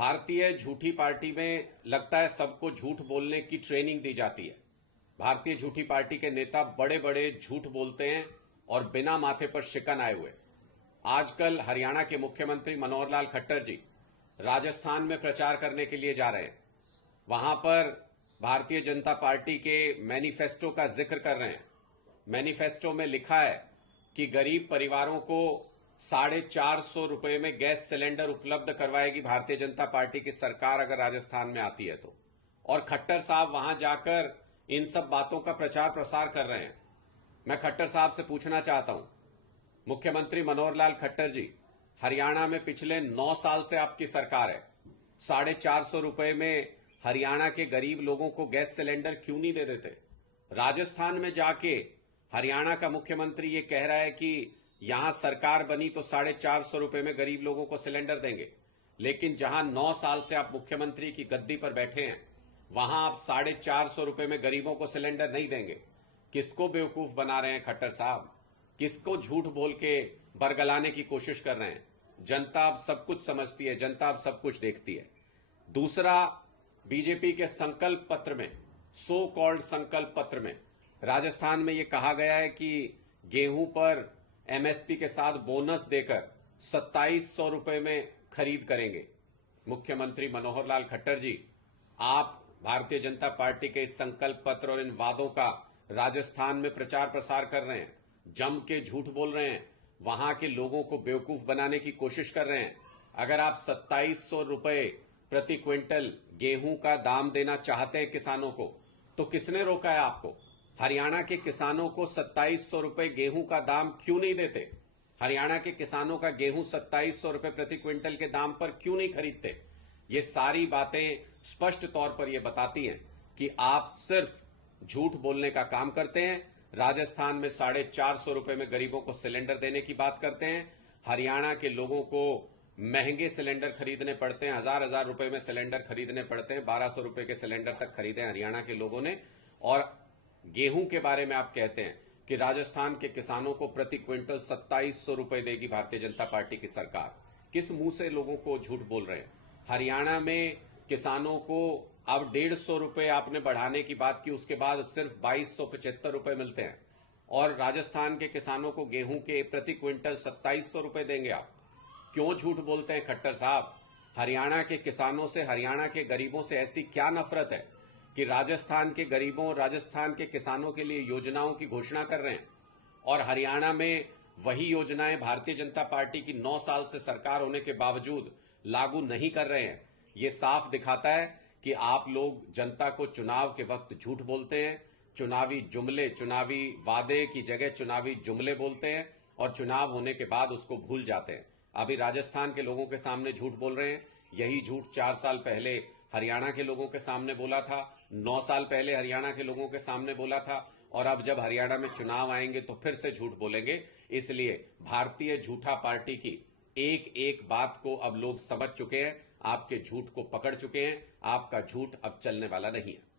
भारतीय झूठी पार्टी में लगता है सबको झूठ बोलने की ट्रेनिंग दी जाती है। भारतीय झूठी पार्टी के नेता बड़े बड़े झूठ बोलते हैं और बिना माथे पर शिकन आए हुए। आजकल हरियाणा के मुख्यमंत्री मनोहर लाल खट्टर जी राजस्थान में प्रचार करने के लिए जा रहे हैं। वहां पर भारतीय जनता पार्टी के मैनिफेस्टो का जिक्र कर रहे हैं। मैनिफेस्टो में लिखा है कि गरीब परिवारों को 450 रुपए में गैस सिलेंडर उपलब्ध करवाएगी भारतीय जनता पार्टी की सरकार अगर राजस्थान में आती है तो। और खट्टर साहब वहां जाकर इन सब बातों का प्रचार प्रसार कर रहे हैं। मैं खट्टर साहब से पूछना चाहता हूं, मुख्यमंत्री मनोहर लाल खट्टर जी, हरियाणा में पिछले 9 साल से आपकी सरकार है। 450 रुपए में हरियाणा के गरीब लोगों को गैस सिलेंडर क्यों नहीं दे देते? राजस्थान में जाके हरियाणा का मुख्यमंत्री ये कह रहा है कि यहां सरकार बनी तो 450 रुपए में गरीब लोगों को सिलेंडर देंगे, लेकिन जहां 9 साल से आप मुख्यमंत्री की गद्दी पर बैठे हैं वहां आप 450 रुपए में गरीबों को सिलेंडर नहीं देंगे। किसको बेवकूफ बना रहे हैं खट्टर साहब? किसको झूठ बोल के बरगलाने की कोशिश कर रहे हैं? जनता अब सब कुछ समझती है, जनता अब सब कुछ देखती है। दूसरा, बीजेपी के संकल्प पत्र में, सो कॉल्ड संकल्प पत्र में राजस्थान में यह कहा गया है कि गेहूं पर एमएसपी के साथ बोनस देकर 2700 रुपए में खरीद करेंगे। मुख्यमंत्री मनोहर लाल खट्टर जी, आप भारतीय जनता पार्टी के इस संकल्प पत्र और इन वादों का राजस्थान में प्रचार प्रसार कर रहे हैं, जम के झूठ बोल रहे हैं, वहां के लोगों को बेवकूफ बनाने की कोशिश कर रहे हैं। अगर आप 2700 रुपए प्रति क्विंटल गेहूं का दाम देना चाहते हैं किसानों को, तो किसने रोका है आपको? हरियाणा के किसानों को 2700 रुपए गेहूं का दाम क्यों नहीं देते? हरियाणा के किसानों का गेहूं 2700 रुपए प्रति क्विंटल के दाम पर क्यों नहीं खरीदते? ये सारी बातें स्पष्ट तौर पर यह बताती हैं कि आप सिर्फ झूठ बोलने का काम करते हैं। राजस्थान में 450 रुपए में गरीबों को सिलेंडर देने की बात करते हैं। हरियाणा के लोगों को महंगे सिलेंडर खरीदने पड़ते हैं, हजार रुपए में सिलेंडर खरीदने पड़ते हैं। 1200 रुपए के सिलेंडर तक खरीदे हरियाणा के लोगों ने। और गेहूं के बारे में आप कहते हैं कि राजस्थान के किसानों को प्रति क्विंटल 2700 रुपए देगी भारतीय जनता पार्टी की सरकार। किस मुंह से लोगों को झूठ बोल रहे हैं? हरियाणा में किसानों को अब 150 रुपए आपने बढ़ाने की बात की, उसके बाद सिर्फ 2275 रुपए मिलते हैं। और राजस्थान के किसानों को गेहूं के प्रति क्विंटल 2700 रुपए देंगे आप। क्यों झूठ बोलते हैं खट्टर साहब? हरियाणा के किसानों से, हरियाणा के गरीबों से ऐसी क्या नफरत है कि राजस्थान के गरीबों, राजस्थान के किसानों के लिए योजनाओं की घोषणा कर रहे हैं और हरियाणा में वही योजनाएं भारतीय जनता पार्टी की 9 साल से सरकार होने के बावजूद लागू नहीं कर रहे हैं? ये साफ दिखाता है कि आप लोग जनता को चुनाव के वक्त झूठ बोलते हैं। चुनावी जुमले, चुनावी वादे की जगह चुनावी जुमले बोलते हैं और चुनाव होने के बाद उसको भूल जाते हैं। अभी राजस्थान के लोगों के सामने झूठ बोल रहे हैं। यही झूठ 4 साल पहले हरियाणा के लोगों के सामने बोला था, 9 साल पहले हरियाणा के लोगों के सामने बोला था, और अब जब हरियाणा में चुनाव आएंगे तो फिर से झूठ बोलेंगे। इसलिए भारतीय झूठा पार्टी की एक एक बात को अब लोग समझ चुके हैं, आपके झूठ को पकड़ चुके हैं। आपका झूठ अब चलने वाला नहीं है।